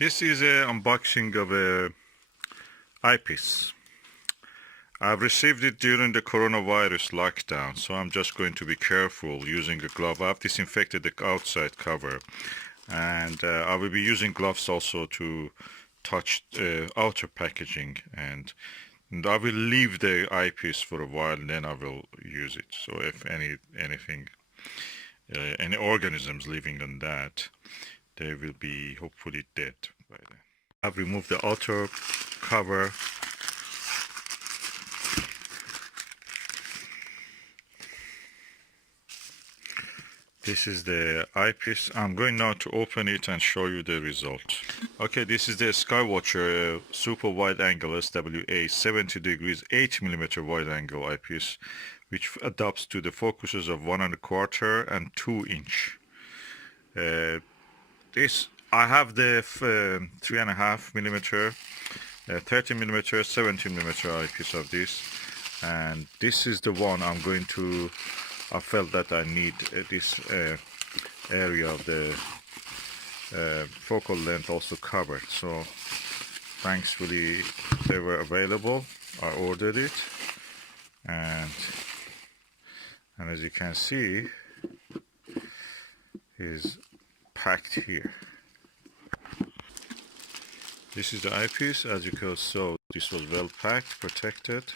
This is an unboxing of a eyepiece. I've received it during the coronavirus lockdown, so I'm just going to be careful using a glove. I've disinfected the outside cover, and I will be using gloves also to touch outer packaging, and I will leave the eyepiece for a while, and then I will use it. So if anything, any organisms living on that, they will be hopefully dead by then. I've removed the outer cover. This is the eyepiece. I'm going now to open it and show you the result. Okay, this is the SkyWatcher super wide angle SWA 70 degrees 8mm wide angle eyepiece, which adapts to the focuses of 1¼ and 2-inch. I have the 3.5mm, 30mm, 70mm eyepiece of this, and this is the one I'm going to. I felt that I need this area of the focal length also covered. So thankfully they were available. I ordered it, and as you can see, is packed here. This is the eyepiece. As you can see, this was well packed, protected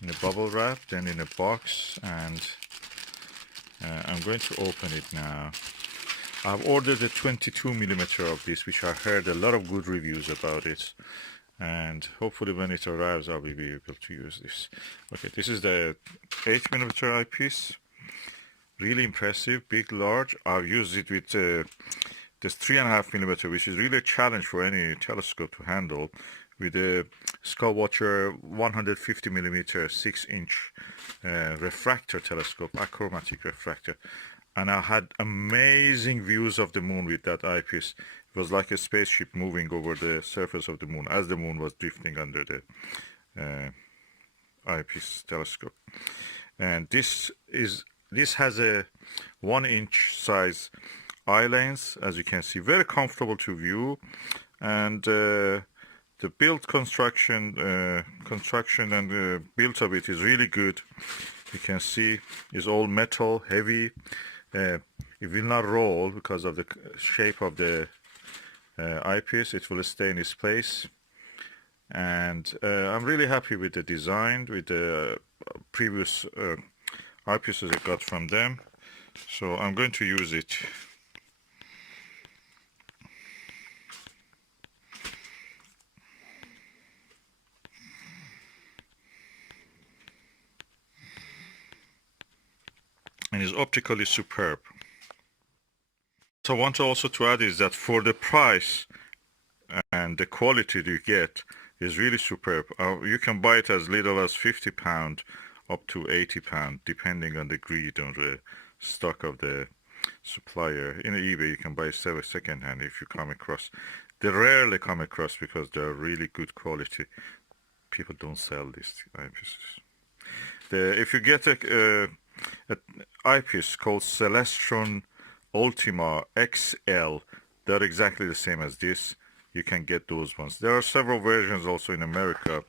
in a bubble wrap, then in a box, and I'm going to open it now. I've ordered a 22mm of this, which I heard a lot of good reviews about it, and hopefully when it arrives I'll be able to use this. Okay, this is the 8mm eyepiece. Really impressive, big, large. I've used it with this 3.5mm, which is really a challenge for any telescope to handle, with a SkyWatcher 150mm 6-inch refractor telescope, achromatic refractor, and I had amazing views of the moon with that eyepiece. It was like a spaceship moving over the surface of the moon as the moon was drifting under the eyepiece telescope. And this has a 1-inch size eye lens, as you can see, very comfortable to view, and the build construction and build of it is really good. You can see it's all metal, heavy. It will not roll because of the shape of the eyepiece. It will stay in its place, and I'm really happy with the design, with the previous eyepieces I got from them. So I'm going to use it. And is optically superb. So I want also to add is that for the price and the quality you get is really superb. You can buy it as little as £50 up to £80, depending on the greed or the stock of the supplier. In eBay you can buy second hand if you come across. They rarely come across because they're really good quality. People don't sell these eyepieces. If you get an eyepiece called Celestron Ultima-XL, they're exactly the same as this. You can get those ones. There are several versions also in America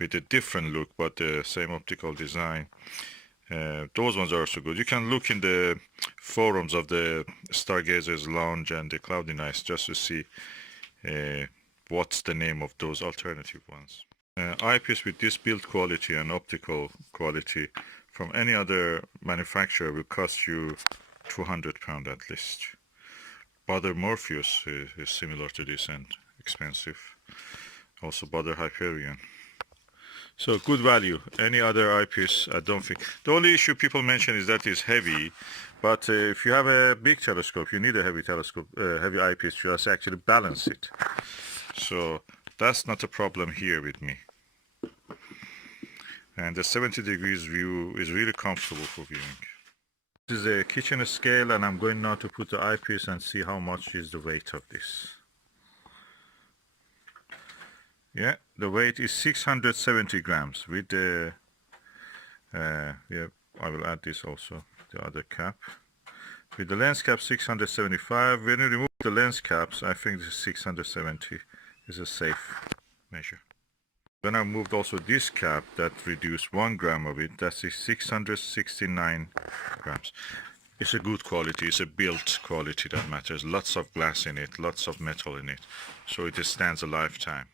with a different look but the same optical design. Those ones are also good. You can look in the forums of the Stargazers Lounge and the Cloudy Nights just to see what's the name of those alternative ones. Eyepiece with this build quality and optical quality from any other manufacturer will cost you £200 at least. Baader Morpheus is similar to this and expensive. Also Baader Hyperion. So good value. Any other eyepiece, I don't think. The only issue people mention is that it's heavy, but if you have a big telescope, you need a heavy telescope, heavy eyepiece to just actually balance it. So that's not a problem here with me. And the 70 degrees view is really comfortable for viewing. This is a kitchen scale, and I'm going now to put the eyepiece and see how much is the weight of this. Yeah, the weight is 670 grams with the yeah, I will add this also, the other cap. With the lens cap 675, when you remove the lens caps, I think this 670 is a safe measure. When I moved also this cap that reduced 1 gram of it, that's 669 grams. It's a good quality, it's a built quality that matters. Lots of glass in it, lots of metal in it, so it stands a lifetime.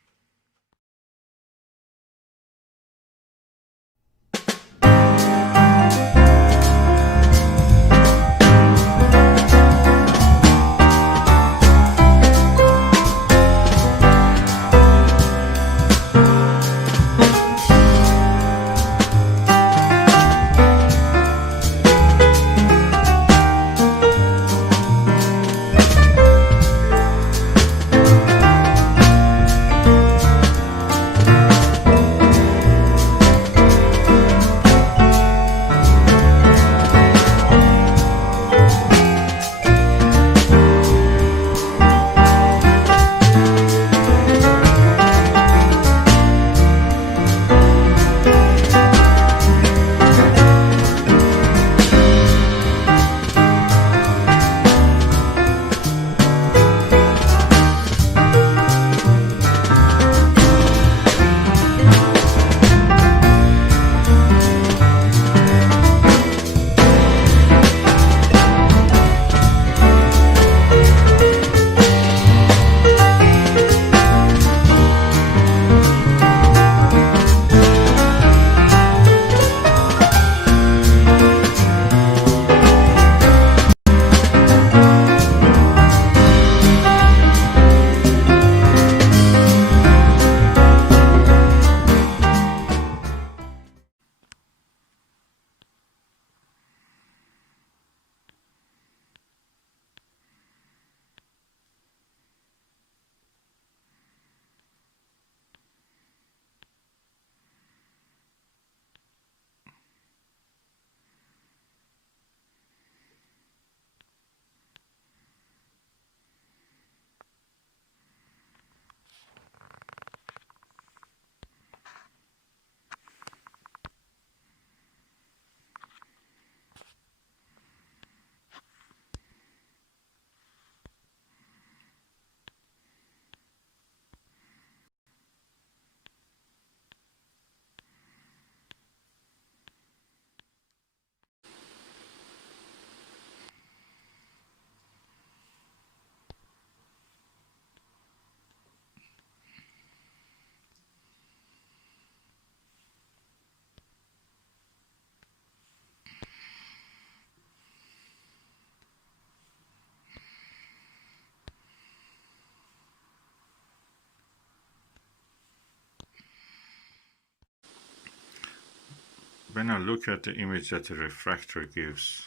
When I look at the image that the refractor gives,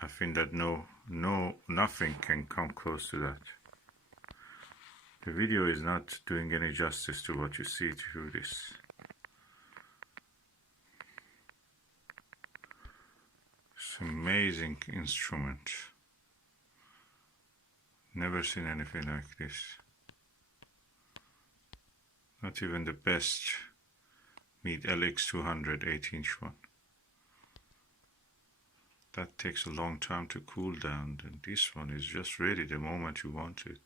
I think that nothing can come close to that. The video is not doing any justice to what you see through this. It's an amazing instrument. Never seen anything like this. Not even the best Meade LX200 8-inch one. That takes a long time to cool down, and this one is just ready the moment you want it.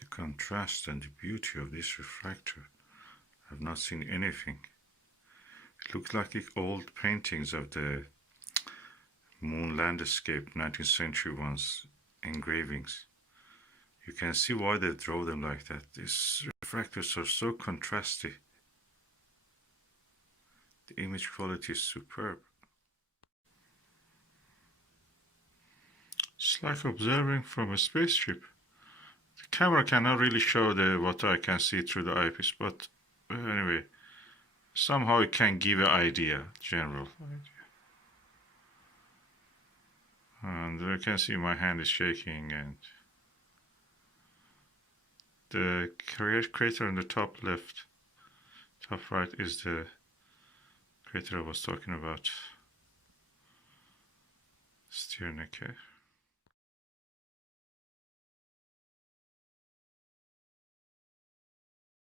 The contrast and the beauty of this refractor, I've not seen anything. It looks like the old paintings of the moon landscape, 19th century ones, engravings. You can see why they draw them like that. These refractors are so contrasty. The image quality is superb. It's like observing from a spaceship. The camera cannot really show what I can see through the eyepiece, but anyway, somehow it can give an idea, general idea. And you can see my hand is shaking, and the crater on the top left, top right is the crater I was talking about. Steer neck.